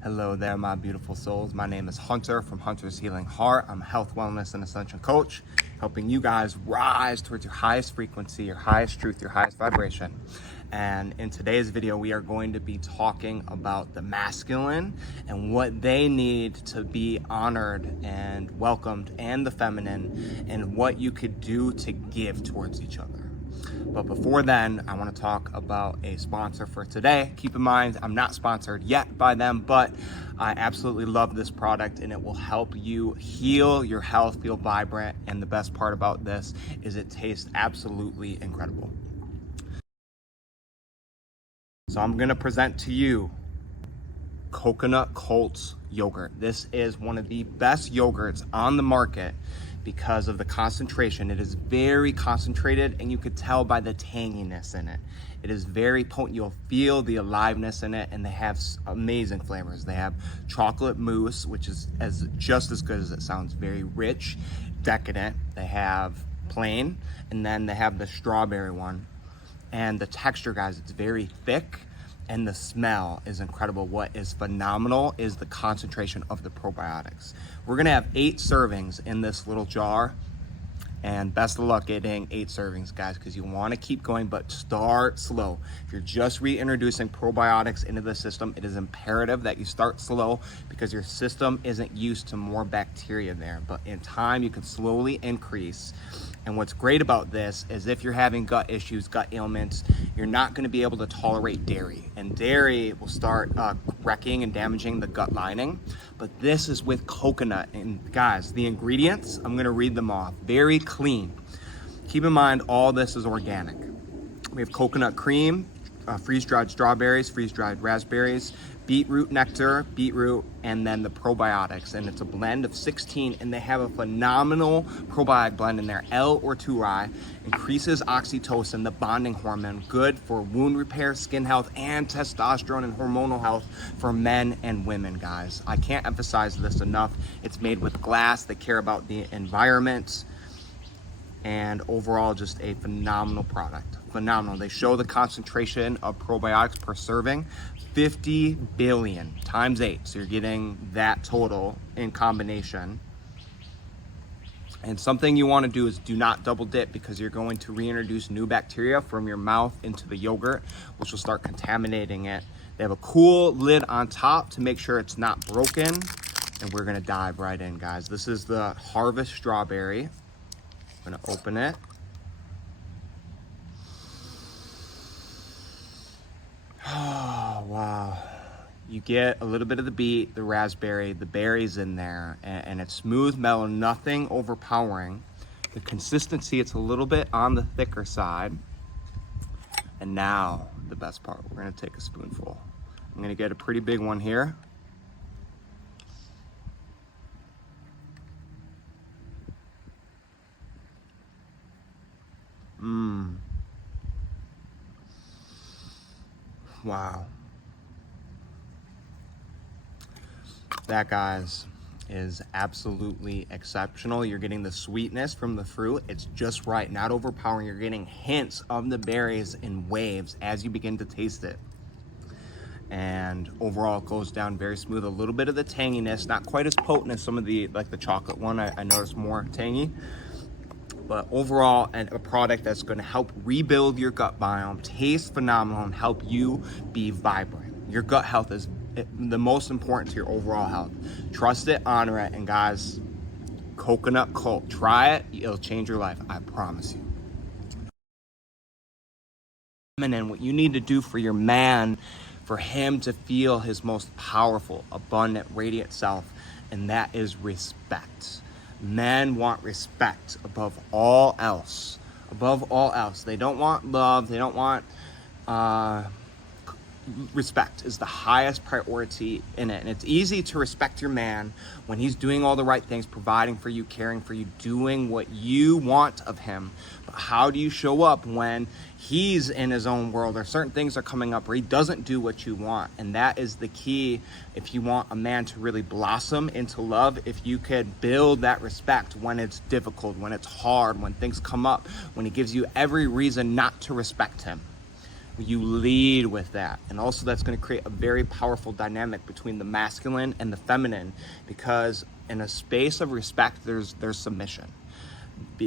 Hello there, my beautiful souls. My name is Hunter from Hunter's Healing Heart. I'm a health, wellness, and ascension coach, helping you guys rise towards your highest frequency, your highest truth, your highest vibration. And in today's video, we are going to be talking about the masculine and what they need to be honored and welcomed, and the feminine, and what you could do to give towards each other. But before then, I want to talk about a sponsor for today. Keep in mind, I'm not sponsored yet by them, but I absolutely love this product and it will help you heal your health, feel vibrant. And the best part about this is it tastes absolutely incredible. So I'm going to present to you Coconut Colts yogurt. This is one of the best yogurts on the market because of the concentration. It is very concentrated, and you could tell by the tanginess in it. It is very potent. You'll feel the aliveness in it, and they have amazing flavors. They have chocolate mousse, which is just as good as it sounds, very rich, decadent. They have plain, and then they have the strawberry one. And the texture, guys, it's very thick, and the smell is incredible. What is phenomenal is the concentration of the probiotics. We're gonna have 8 servings in this little jar, and best of luck getting 8 servings, guys, because you want to keep going, but start slow. If you're just reintroducing probiotics into the system, it is imperative that you start slow because your system isn't used to more bacteria there. But in time, you can slowly increase. And what's great about this is if you're having gut issues, gut ailments, you're not going to be able to tolerate dairy. And dairy will start wrecking and damaging the gut lining. But this is with coconut. And guys, the ingredients, I'm going to read them off. Very clean. Keep in mind, all this is organic. We have coconut cream, freeze-dried strawberries, freeze-dried raspberries, beetroot nectar, beetroot, and then the probiotics. And it's a blend of 16, and they have a phenomenal probiotic blend in there. L-orturai increases oxytocin, the bonding hormone, good for wound repair, skin health, and testosterone and hormonal health for men and women, guys. I can't emphasize this enough. It's made with glass. They care about the environment, and overall just a phenomenal product. Phenomenal. They show the concentration of probiotics per serving, 50 billion times 8. So you're getting that total in combination. And something you want to do is do not double dip, because you're going to reintroduce new bacteria from your mouth into the yogurt, which will start contaminating it. They have a cool lid on top to make sure it's not broken. And we're going to dive right in, guys. This is the Harvest Strawberry. I'm going to open it. Oh, wow. You get a little bit of the beet, the raspberry, the berries in there, and it's smooth, mellow, nothing overpowering. The consistency, it's a little bit on the thicker side. And now, the best part, we're gonna take a spoonful. I'm gonna get a pretty big one here. Wow. That, guys, is absolutely exceptional. You're getting the sweetness from the fruit. It's just right, not overpowering. You're getting hints of the berries in waves as you begin to taste it. And overall, it goes down very smooth. A little bit of the tanginess, not quite as potent as some of the, like the chocolate one. I noticed more tangy. But overall, a product that's going to help rebuild your gut biome, taste phenomenal, and help you be vibrant. Your gut health is the most important to your overall health. Trust it, honor it, and guys, Coconut Cult, try it. It'll change your life. I promise you. And then what you need to do for your man, for him to feel his most powerful, abundant, radiant self, and that is respect. Men want respect above all else. Above all else. They don't want love. They don't want respect is the highest priority in it. And it's easy to respect your man when he's doing all the right things, providing for you, caring for you, doing what you want of him. But how do you show up when he's in his own world, or certain things are coming up where he doesn't do what you want? And that is the key. If you want a man to really blossom into love, if you could build that respect when it's difficult, when it's hard, when things come up, when he gives you every reason not to respect him. You lead with that. And also that's going to create a very powerful dynamic between the masculine and the feminine, because in a space of respect, there's submission.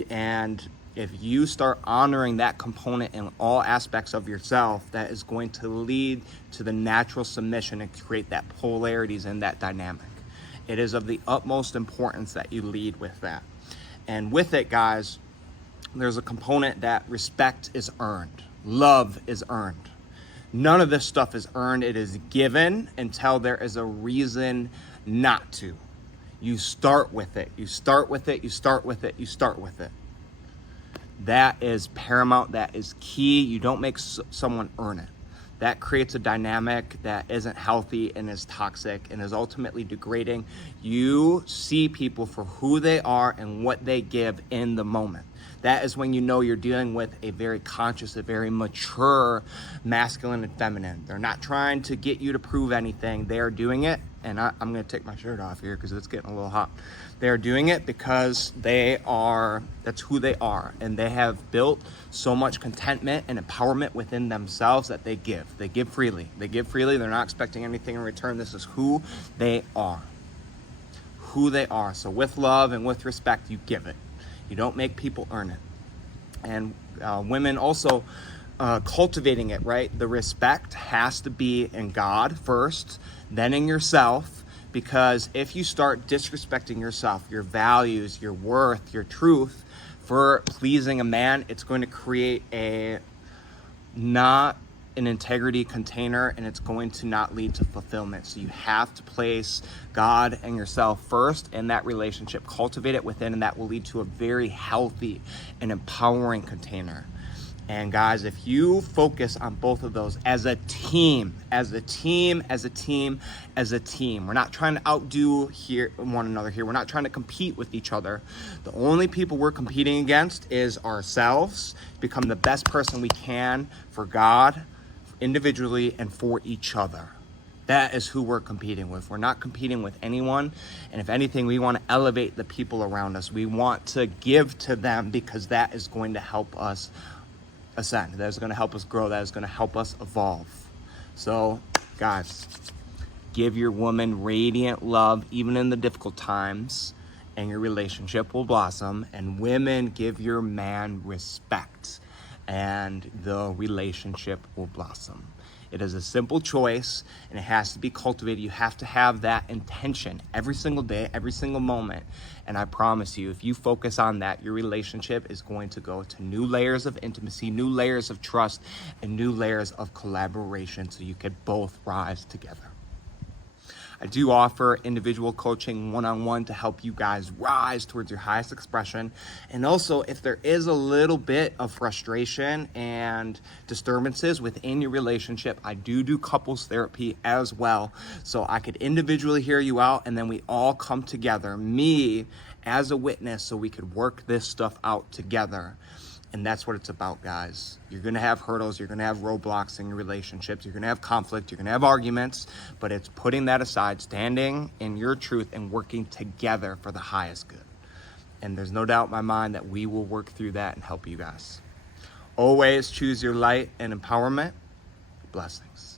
And if you start honoring that component in all aspects of yourself, that is going to lead to the natural submission and create that polarities in that dynamic. It is of the utmost importance that you lead with that. And with it, guys, there's a component that respect is earned. Love is earned. None of this stuff is earned. It is given until there is a reason not to. You start with it. You start with it. You start with it. You start with it. That is paramount. That is key. You don't make someone earn it. That creates a dynamic that isn't healthy and is toxic and is ultimately degrading. You see people for who they are and what they give in the moment. That is when you know you're dealing with a very conscious, a very mature masculine and feminine. They're not trying to get you to prove anything. They are doing it, and I'm going to take my shirt off here because it's getting a little hot. They are doing it because that's who they are, and they have built so much contentment and empowerment within themselves that they give. They give freely. They give freely. They're not expecting anything in return. This is who they are. Who they are. So with love and with respect, you give it. You don't make people earn it. And women also cultivating it, right? The respect has to be in God first, then in yourself, because if you start disrespecting yourself, your values, your worth, your truth for pleasing a man, it's going to create not an integrity container, and it's going to not lead to fulfillment. So you have to place God and yourself first in that relationship, cultivate it within, and that will lead to a very healthy and empowering container. And guys, if you focus on both of those as a team, we're not trying to outdo one another here. We're not trying to compete with each other. The only people we're competing against is ourselves. Become the best person we can for God, individually, and for each other. That is who we're competing with. We're not competing with anyone. And if anything, we want to elevate the people around us. We want to give to them because that is going to help us ascend. That is going to help us grow. That is going to help us evolve. So, guys, give your woman radiant love, even in the difficult times, and your relationship will blossom. And women, give your man respect, and the relationship will blossom. It is a simple choice, and it has to be cultivated. You have to have that intention every single day, every single moment. And I promise you, if you focus on that, your relationship is going to go to new layers of intimacy, new layers of trust, and new layers of collaboration, so you could both rise together. I do offer individual coaching one-on-one to help you guys rise towards your highest expression. And also, if there is a little bit of frustration and disturbances within your relationship, I do couples therapy as well. So I could individually hear you out, and then we all come together, me as a witness, so we could work this stuff out together. And that's what it's about, guys. You're going to have hurdles. You're going to have roadblocks in your relationships. You're going to have conflict. You're going to have arguments. But it's putting that aside, standing in your truth, and working together for the highest good. And there's no doubt in my mind that we will work through that and help you guys. Always choose your light and empowerment. Blessings.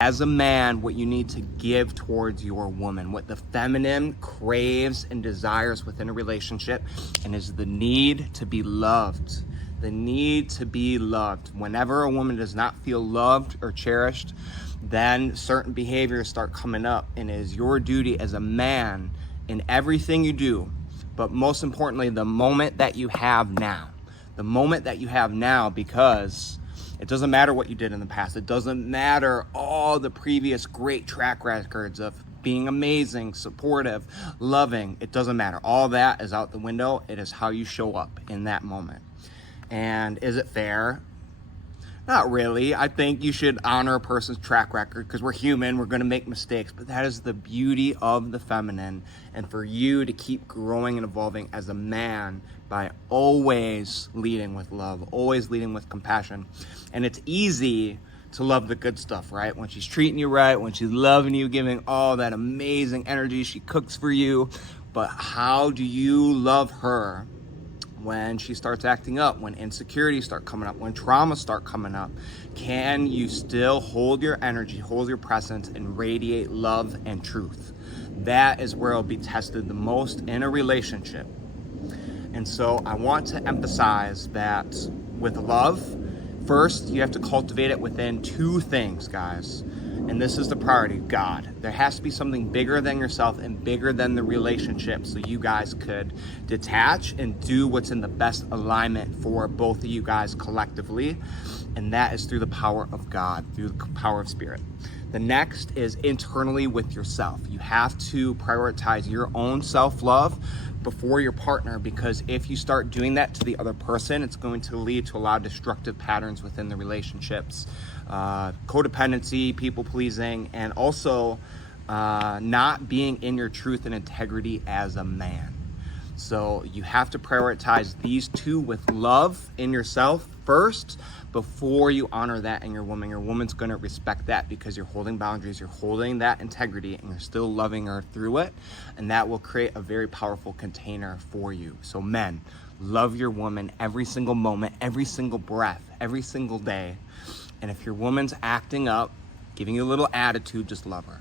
As a man, what you need to give towards your woman, what the feminine craves and desires within a relationship, and is the need to be loved. The need to be loved. Whenever a woman does not feel loved or cherished, then certain behaviors start coming up, and it is your duty as a man in everything you do, but most importantly, the moment that you have now. The moment that you have now, because it doesn't matter what you did in the past. It doesn't matter all the previous great track records of being amazing, supportive, loving. It doesn't matter. All that is out the window. It is how you show up in that moment. And is it fair? Not really. I think you should honor a person's track record because we're human. We're going to make mistakes. But that is the beauty of the feminine. And for you to keep growing and evolving as a man by always leading with love, always leading with compassion. And it's easy to love the good stuff, right? When she's treating you right, when she's loving you, giving all that amazing energy, she cooks for you. But how do you love her when she starts acting up, when insecurities start coming up, when traumas start coming up, can you still hold your energy, hold your presence, and radiate love and truth? That is where it'll be tested the most in a relationship. And so I want to emphasize that with love, first, you have to cultivate it within two things, guys. And this is the priority, God. There has to be something bigger than yourself and bigger than the relationship so you guys could detach and do what's in the best alignment for both of you guys collectively. And that is through the power of God, through the power of spirit. The next is internally with yourself. You have to prioritize your own self-love before your partner, because if you start doing that to the other person, it's going to lead to a lot of destructive patterns within the relationships. Codependency, people pleasing, and also not being in your truth and integrity as a man. So you have to prioritize these two with love in yourself first before you honor that in your woman. Your woman's going to respect that because you're holding boundaries, you're holding that integrity, and you're still loving her through it. And that will create a very powerful container for you. So men, love your woman every single moment, every single breath, every single day. And if your woman's acting up, giving you a little attitude, just love her.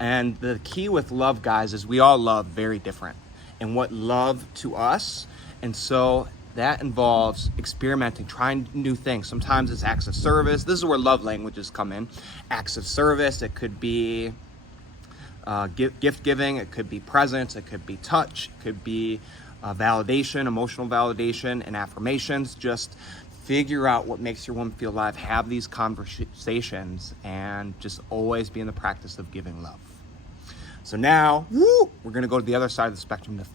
And the key with love, guys, is we all love very different and what love to us. And so that involves experimenting, trying new things. Sometimes it's acts of service. This is where love languages come in. Acts of service. It could be gift giving. It could be presence. It could be touch. It could be validation, emotional validation, and affirmations. Just figure out what makes your woman feel alive. Have these conversations and just always be in the practice of giving love. So now, we're going to go to the other side of the spectrum, the